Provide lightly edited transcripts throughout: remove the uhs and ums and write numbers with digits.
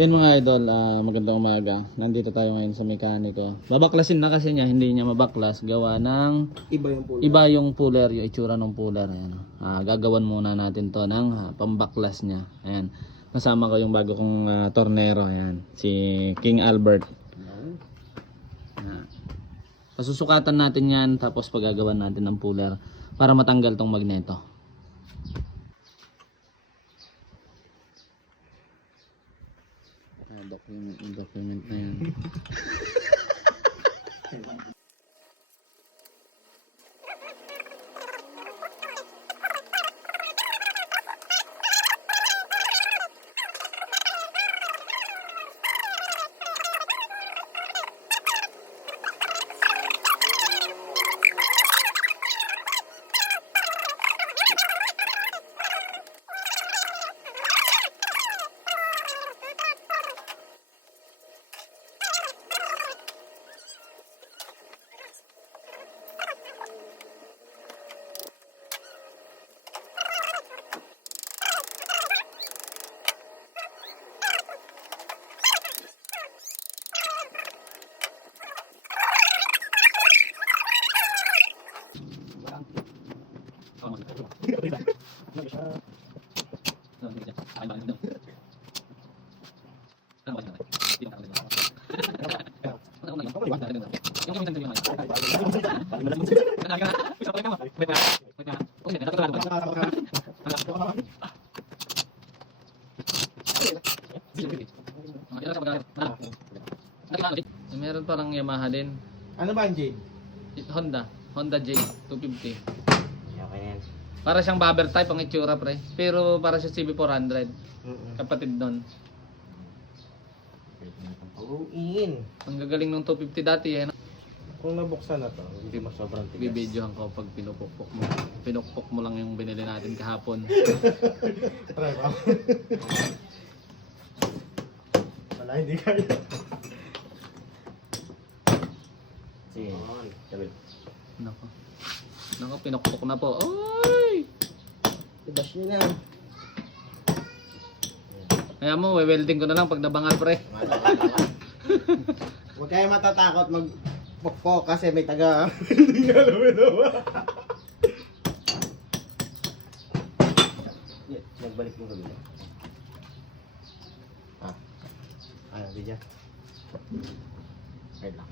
Ayun mga idol, magandang umaga. Nandito tayo ngayon sa mekaniko. Babaklasin na kasi niya, hindi niya mabaklas. Gawa ng iba yung puller, yung itsura ng puller. Ayan. Gagawan muna natin to ng pambaklas niya. Ayan. Kasama ko yung bago kong tornero. Ayan. Si King Albert. Pasusukatan natin yan, tapos pagagawan natin ng puller para matanggal tong magneto. Document na yan. Meron parang Yamaha din. Ano ba ang J? Honda J 250. Okay yan. Para siyang bobber type ang itsura pre. Pero para sa CB400. Kapatid nun. Pag-uwiin. Ang gagaling ng 250 dati eh. Kung nabuksan na to, hindi mo sobrang tigas. Bibidyohan ko pag pinupukpok mo. Pinukpok mo lang yung binili natin kahapon. Try mo. Wala, hindi kaya. Sige. Nako. Nako, pinukpok na po. Oy! I-bash nyo na. Kaya mo, welding ko na lang pag nabangal pre. Huwag kayo matatakot mag-pokpok kasi may taga. Hindi nga naman nawa. Nagbalik yung kabila. Ano, di dyan? Wait lang.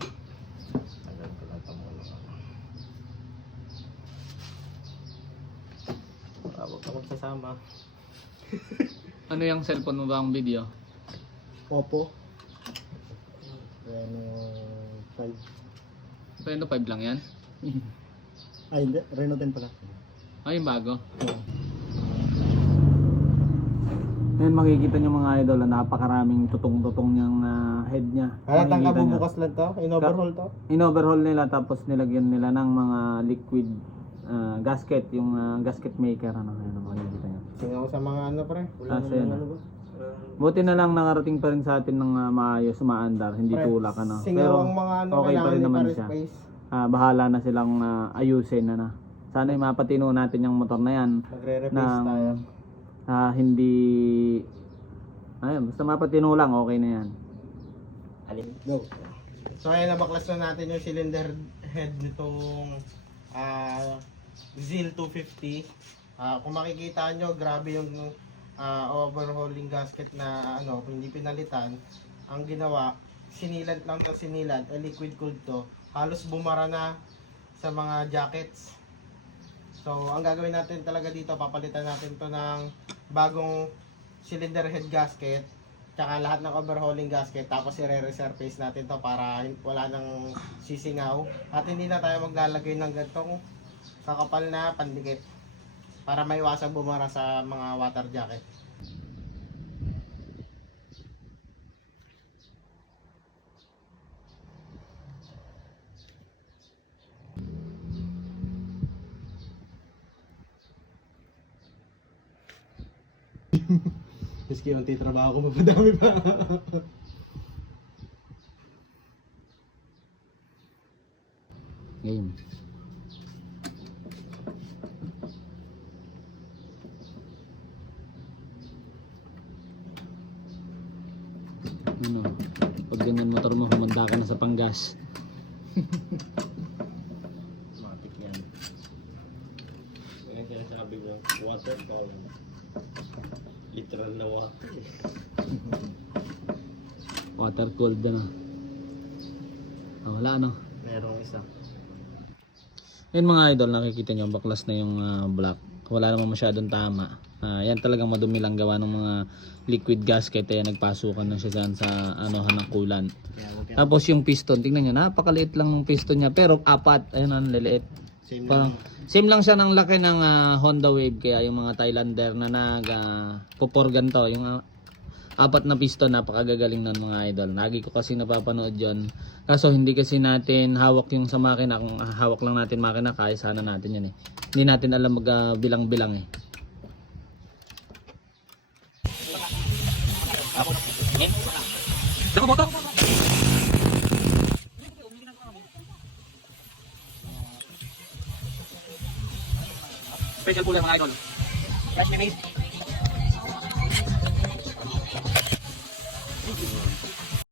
Tagal ko lang muna. Huwag ka magsasama. Ano yung cellphone mo ba ang video? Oppo. Reno 5. Reno 5 lang yan? Ay, hindi. Reno 10 pala. Ay, yung bago. Ngayon makikita nyo mga idol, napakaraming tutong-tutong niyang head niya. Halatang Makikita nyo. kabubukas lang to? In-overhaul to? In-overhaul nila tapos nilagyan nila ng mga liquid gasket, yung gasket maker. Ano makikita nyo. Singaw sa mga ano pre? Wala Kasi namang ano. ano ba? Buti na lang nakarating pa rin sa atin ng maayos, umaandar, hindi Pre, tulak ano. singaw Pero ang mga ano, okay pa rin naman para siya. space. Bahala na silang ayusin na. Sana mapatino natin yung motor na yan. Magre-replace ng tayo. hindi basta mapatino lang, okay na yan. Go. So ayan, nabaklas na natin yung cylinder head nitong ZIL 250. Kung makikita nyo, grabe yung overhauling gasket na hindi pinalitan. Ang ginawa, sinilant lang ng sinilant, liquid cooled to. Halos bumara na sa mga jackets. So ang gagawin natin talaga dito, papalitan natin to ng bagong cylinder head gasket, tsaka lahat ng overhauling gasket, tapos i-resurface natin to para wala nang sisingaw at hindi na tayo maglalagay ng gantong kakapal na pandikit para maiwasang bumara sa mga water jacket. Miski yung trabaho ko, mapadami pa. Game. Ano, pag ganyan motor mo, humanda ka na sa panggas. Matik yan. Kaya sinasabi mo, water fall. Literal na water. Water cooled na. Wala ano. Merong isa. Yun mga idol, nakikita nyo, baklas na yung black. Wala naman masyadong tama. Yan talagang madumi lang gawa ng mga liquid gasket. Kaya nagpasukan na siya dyan sa ng kulan. Tapos yung piston, tingnan nyo, napakaliit lang ng piston niya. Pero apat, ayun ang liliit. Same lang siya ng laki ng Honda Wave. Kaya yung mga Thailander na nag-puporgan to, yung apat na piston, napakagagaling nun mga idol. Lagi ko kasi napapanood yun. Kaso hindi kasi natin hawak yung sa makina. Kung hawak lang natin makina, kaya sana natin yun eh. Hindi natin alam mag-bilang-bilang eh. Special cooler mga idol. Flash release.